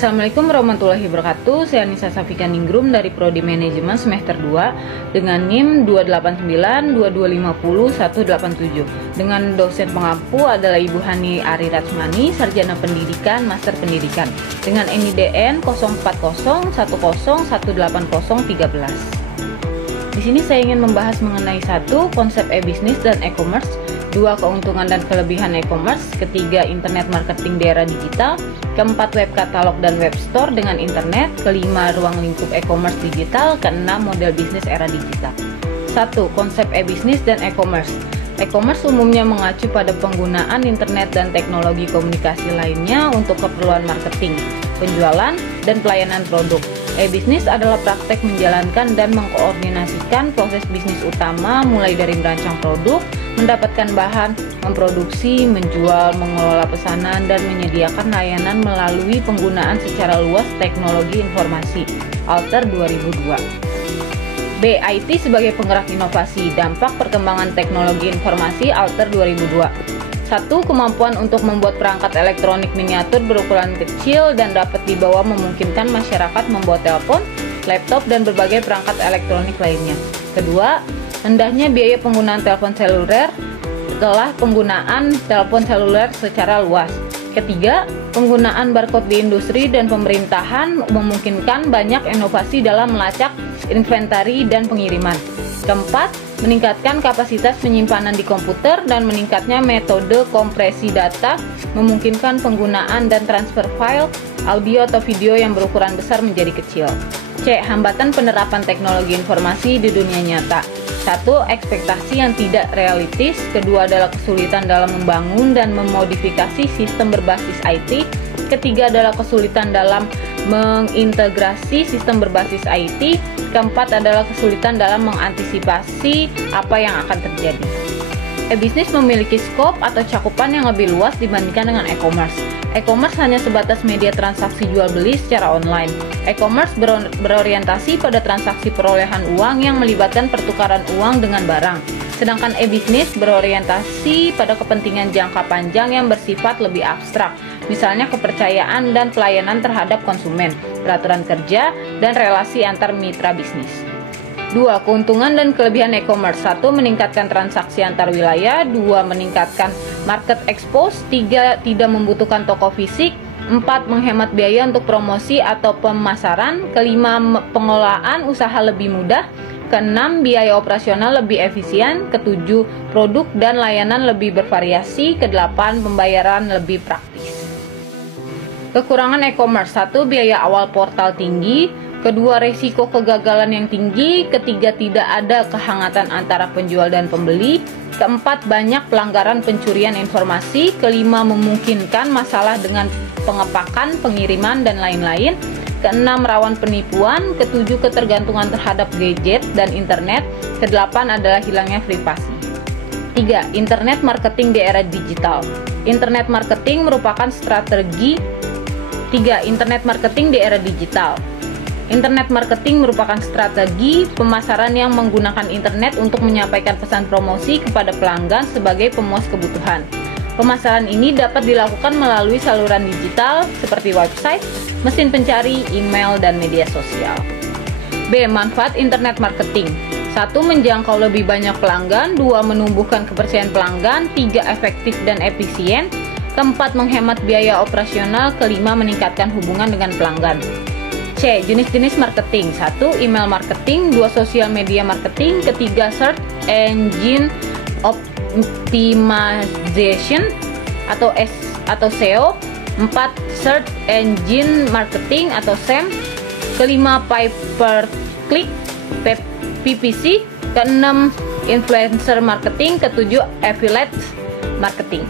Assalamualaikum warahmatullahi wabarakatuh. Saya Nisa Safika Ningrum dari Prodi Manajemen semester 2 dengan NIM 2892250 187. Dengan dosen pengampu adalah Ibu Hani Ari Ratsmani, Sarjana Pendidikan, Master Pendidikan dengan NIDN 0401018013. Di sini saya ingin membahas mengenai 1. Konsep e-bisnis dan e-commerce, 2. Keuntungan dan kelebihan e-commerce, 3. Internet marketing di era digital, 4. Web katalog dan web store dengan internet, 5. Ruang lingkup e-commerce digital, 6. Model bisnis era digital. 1. Konsep e-bisnis dan e-commerce. E-commerce umumnya mengacu pada penggunaan internet dan teknologi komunikasi lainnya untuk keperluan marketing, penjualan, dan pelayanan produk. E-bisnis adalah praktek menjalankan dan mengkoordinasikan proses bisnis utama mulai dari merancang produk, mendapatkan bahan, memproduksi, menjual, mengelola pesanan, dan menyediakan layanan melalui penggunaan secara luas teknologi informasi. Alter 2002. B. IT sebagai penggerak inovasi. Dampak perkembangan teknologi informasi. Alter 2002. 1. Kemampuan untuk membuat perangkat elektronik miniatur berukuran kecil dan dapat dibawa memungkinkan masyarakat membuat telepon, laptop, dan berbagai perangkat elektronik lainnya. 2. Rendahnya biaya penggunaan telepon seluler setelah penggunaan telepon seluler secara luas. 3. Penggunaan barcode di industri dan pemerintahan memungkinkan banyak inovasi dalam melacak, inventari, dan pengiriman. 4. Meningkatkan kapasitas penyimpanan di komputer dan meningkatnya metode kompresi data memungkinkan penggunaan dan transfer file, audio atau video yang berukuran besar menjadi kecil. C. Hambatan penerapan teknologi informasi di dunia nyata. 1. Ekspektasi yang tidak realistis. 2. Adalah kesulitan dalam membangun dan memodifikasi sistem berbasis IT. 3. Adalah kesulitan dalam mengintegrasi sistem berbasis IT. 4. Adalah kesulitan dalam mengantisipasi apa yang akan terjadi. E-bisnis memiliki skop atau cakupan yang lebih luas dibandingkan dengan e-commerce. E-commerce hanya sebatas media transaksi jual beli secara online. E-commerce berorientasi pada transaksi perolehan uang yang melibatkan pertukaran uang dengan barang. Sedangkan e-bisnis berorientasi pada kepentingan jangka panjang yang bersifat lebih abstrak, misalnya kepercayaan dan pelayanan terhadap konsumen, peraturan kerja, dan relasi antar mitra bisnis. 2. Keuntungan dan kelebihan e-commerce. 1. Meningkatkan transaksi antar wilayah. 2. Meningkatkan market expose. 3. Tidak membutuhkan toko fisik. 4. Menghemat biaya untuk promosi atau pemasaran. 5. Pengelolaan usaha lebih mudah. 6. Biaya operasional lebih efisien. 7. Produk dan layanan lebih bervariasi. 8. Pembayaran lebih praktis. Kekurangan e-commerce. 1. Biaya awal portal tinggi. 2. Resiko kegagalan yang tinggi. 3. Tidak ada kehangatan antara penjual dan pembeli. 4. Banyak pelanggaran pencurian informasi. 5. Memungkinkan masalah dengan pengepakan, pengiriman, dan lain-lain. 6. Rawan penipuan. 7. Ketergantungan terhadap gadget dan internet. 8. Adalah hilangnya privasi. 3. Internet marketing di era digital. Internet marketing merupakan strategi. 3. Internet marketing di era digital. Internet marketing merupakan strategi pemasaran yang menggunakan internet untuk menyampaikan pesan promosi kepada pelanggan sebagai pemuas kebutuhan. Pemasaran ini dapat dilakukan melalui saluran digital seperti website, mesin pencari, email, dan media sosial. B. Manfaat internet marketing. 1. Menjangkau lebih banyak pelanggan. 2. Menumbuhkan kepercayaan pelanggan. 3. Efektif dan efisien. 4. Menghemat biaya operasional. 5. Meningkatkan hubungan dengan pelanggan. C. Jenis-jenis marketing. 1. Email marketing. 2. Sosial media marketing. 3. Search engine optimization atau SEO. 4. Search engine marketing atau SEM. 5. Pay per click PPC. 6. Influencer marketing. 7. Affiliate marketing.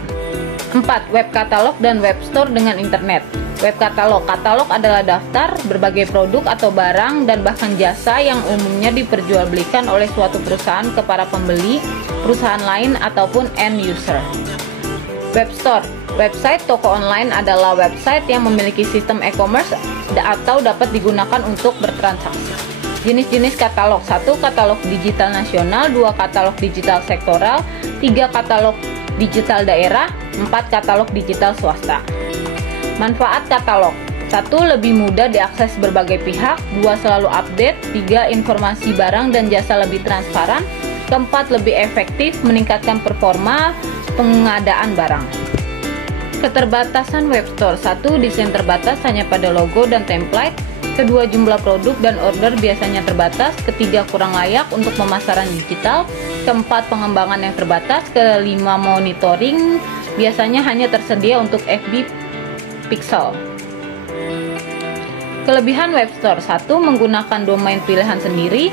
4. Web katalog dan web store dengan internet. Web katalog. Katalog adalah daftar berbagai produk atau barang dan bahkan jasa yang umumnya diperjualbelikan oleh suatu perusahaan ke para pembeli, perusahaan lain, ataupun end user. Web store. Website toko online adalah website yang memiliki sistem e-commerce atau dapat digunakan untuk bertransaksi. Jenis-jenis katalog. 1. Katalog digital nasional. 2. Katalog digital sektoral. 3. Katalog digital daerah. 4. Katalog digital swasta. Manfaat katalog. 1. Lebih mudah diakses berbagai pihak. 2. Selalu update. 3. Informasi barang dan jasa lebih transparan. 4. Lebih efektif, meningkatkan performa pengadaan barang. Keterbatasan web store. 1. Desain terbatas hanya pada logo dan template. 2. Jumlah produk dan order biasanya terbatas. 3. Kurang layak untuk pemasaran digital. 4. Pengembangan yang terbatas. 5. Monitoring biasanya hanya tersedia untuk FB Pixel. Kelebihan web store. 1. Menggunakan domain pilihan sendiri.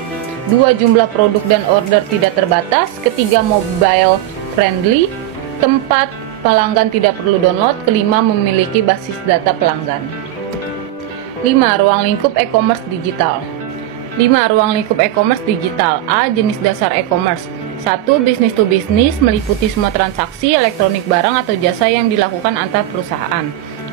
2. Jumlah produk dan order tidak terbatas. 3. Mobile friendly. 4. Pelanggan tidak perlu download. 5. Memiliki basis data pelanggan. 5. Ruang lingkup e-commerce digital. 5. Ruang lingkup e-commerce digital. A. Jenis dasar e-commerce. 1. Business to business, meliputi semua transaksi elektronik barang atau jasa yang dilakukan antar perusahaan.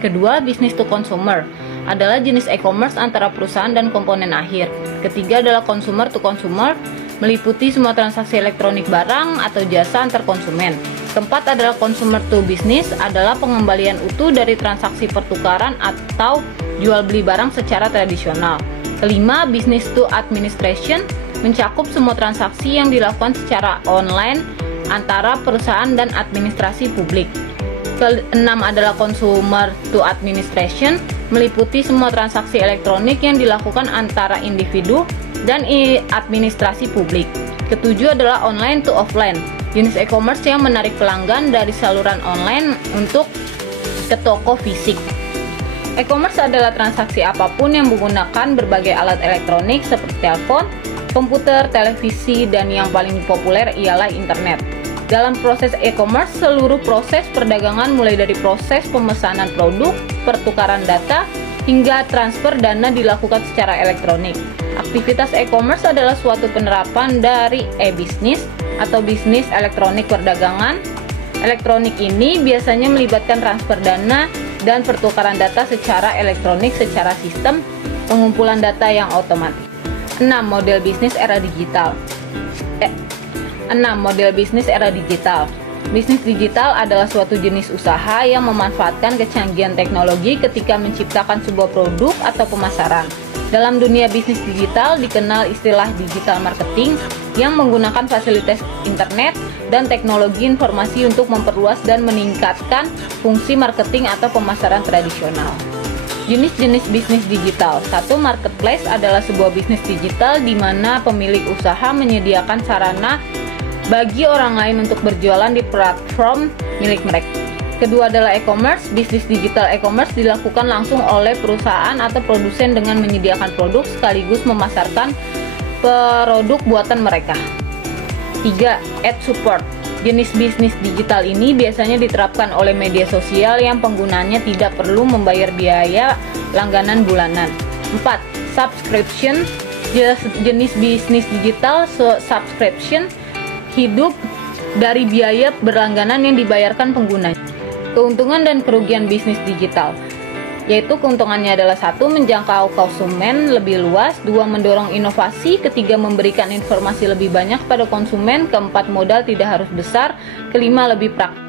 2. Business to consumer, adalah jenis e-commerce antara perusahaan dan komponen akhir. 3. adalah consumer to consumer, meliputi semua transaksi elektronik barang atau jasa antar konsumen. 4. adalah consumer to business, adalah pengembalian utuh dari transaksi pertukaran atau jual beli barang secara tradisional. 5. Business to administration, mencakup semua transaksi yang dilakukan secara online antara perusahaan dan administrasi publik. 6. adalah consumer to administration, meliputi semua transaksi elektronik yang dilakukan antara individu dan administrasi publik. 7. adalah online to offline, jenis e-commerce yang menarik pelanggan dari saluran online untuk ke toko fisik. E-commerce adalah transaksi apapun yang menggunakan berbagai alat elektronik seperti telepon, komputer, televisi, dan yang paling populer ialah internet. Dalam proses e-commerce, seluruh proses perdagangan mulai dari proses pemesanan produk, pertukaran data, hingga transfer dana dilakukan secara elektronik. Aktivitas e-commerce adalah suatu penerapan dari e-business atau bisnis elektronik perdagangan. Elektronik ini biasanya melibatkan transfer dana dan pertukaran data secara elektronik secara sistem pengumpulan data yang otomatis. 6. Model bisnis era digital. 6. Model bisnis era digital. Bisnis digital adalah suatu jenis usaha yang memanfaatkan kecanggihan teknologi ketika menciptakan sebuah produk atau pemasaran. Dalam dunia bisnis digital dikenal istilah digital marketing yang menggunakan fasilitas internet dan teknologi informasi untuk memperluas dan meningkatkan fungsi marketing atau pemasaran tradisional. Jenis-jenis bisnis digital. 1. Marketplace adalah sebuah bisnis digital di mana pemilik usaha menyediakan sarana bagi orang lain untuk berjualan di platform milik mereka. 2. adalah e-commerce. Bisnis digital e-commerce dilakukan langsung oleh perusahaan atau produsen dengan menyediakan produk sekaligus memasarkan produk buatan mereka. 3. Ad support. Jenis bisnis digital ini biasanya diterapkan oleh media sosial yang penggunanya tidak perlu membayar biaya langganan bulanan. 4. Subscription. Jenis bisnis digital subscription hidup dari biaya berlangganan yang dibayarkan pengguna. Keuntungan dan kerugian bisnis digital, yaitu keuntungannya adalah 1. Menjangkau konsumen lebih luas. 2. Mendorong inovasi. 3. Memberikan informasi lebih banyak pada konsumen. 4. Modal tidak harus besar. 5. Lebih praktis.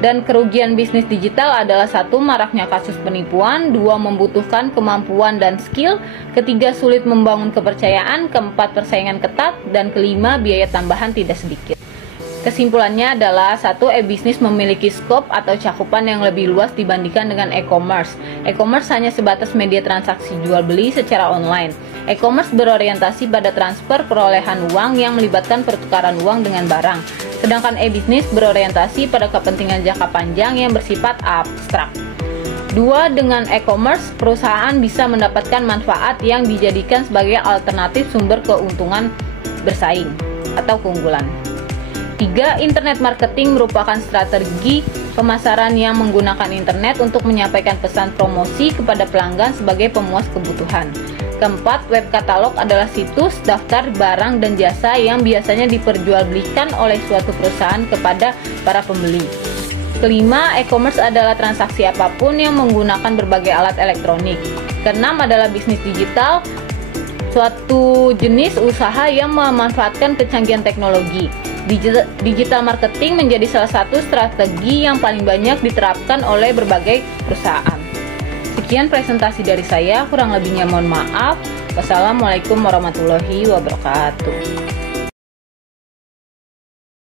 Dan kerugian bisnis digital adalah 1. Maraknya kasus penipuan. 2. Membutuhkan kemampuan dan skill. 3. Sulit membangun kepercayaan. 4. Persaingan ketat. Dan 5. Biaya tambahan tidak sedikit. Kesimpulannya adalah 1. E-bisnis memiliki skop atau cakupan yang lebih luas dibandingkan dengan e-commerce. E-commerce hanya sebatas media transaksi jual beli secara online. E-commerce berorientasi pada transfer perolehan uang yang melibatkan pertukaran uang dengan barang. Sedangkan e-bisnis berorientasi pada kepentingan jangka panjang yang bersifat abstrak. 2. Dengan e-commerce, perusahaan bisa mendapatkan manfaat yang dijadikan sebagai alternatif sumber keuntungan bersaing atau keunggulan. 3. Internet marketing merupakan strategi pemasaran yang menggunakan internet untuk menyampaikan pesan promosi kepada pelanggan sebagai pemuas kebutuhan. 4. Web katalog adalah situs daftar barang dan jasa yang biasanya diperjualbelikan oleh suatu perusahaan kepada para pembeli. 5. E-commerce adalah transaksi apapun yang menggunakan berbagai alat elektronik. 6. adalah bisnis digital, suatu jenis usaha yang memanfaatkan kecanggihan teknologi. Digital marketing menjadi salah satu strategi yang paling banyak diterapkan oleh berbagai perusahaan. Sekian presentasi dari saya, kurang lebihnya mohon maaf. Wassalamualaikum warahmatullahi wabarakatuh.